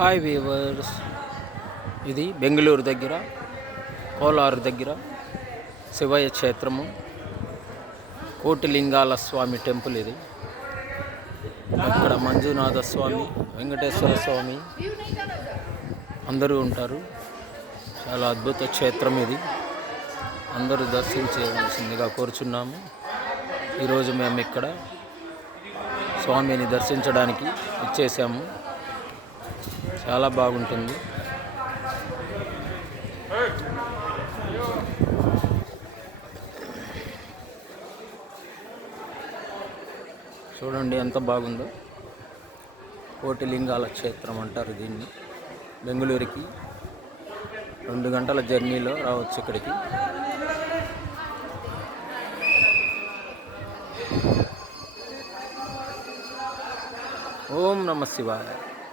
Hi weavers ఇది బెంగళూరు దగ్గర కోలారు దగ్గర శివయ్య క్షేత్రము కోటిలింగాల స్వామి టెంపుల్ ఇది. అక్కడ మంజునాథ స్వామి వెంకటేశ్వర స్వామి అందరూ ఉంటారు. చాలా అద్భుత క్షేత్రం ఇది. అందరూ దర్శించవలసిందిగా కోరుచున్నాము. ఈరోజు మేము ఇక్కడ స్వామిని దర్శించడానికి ఇచ్చేసాము చాలా బాగుంటుంది. చూడండి ఎంత బాగుందో. కోటిలింగాల క్షేత్రం అంటారు దీన్ని. బెంగళూరుకి రెండు గంటల జర్నీలో రావచ్చు ఇక్కడికి. ఓం నమ శివాయ.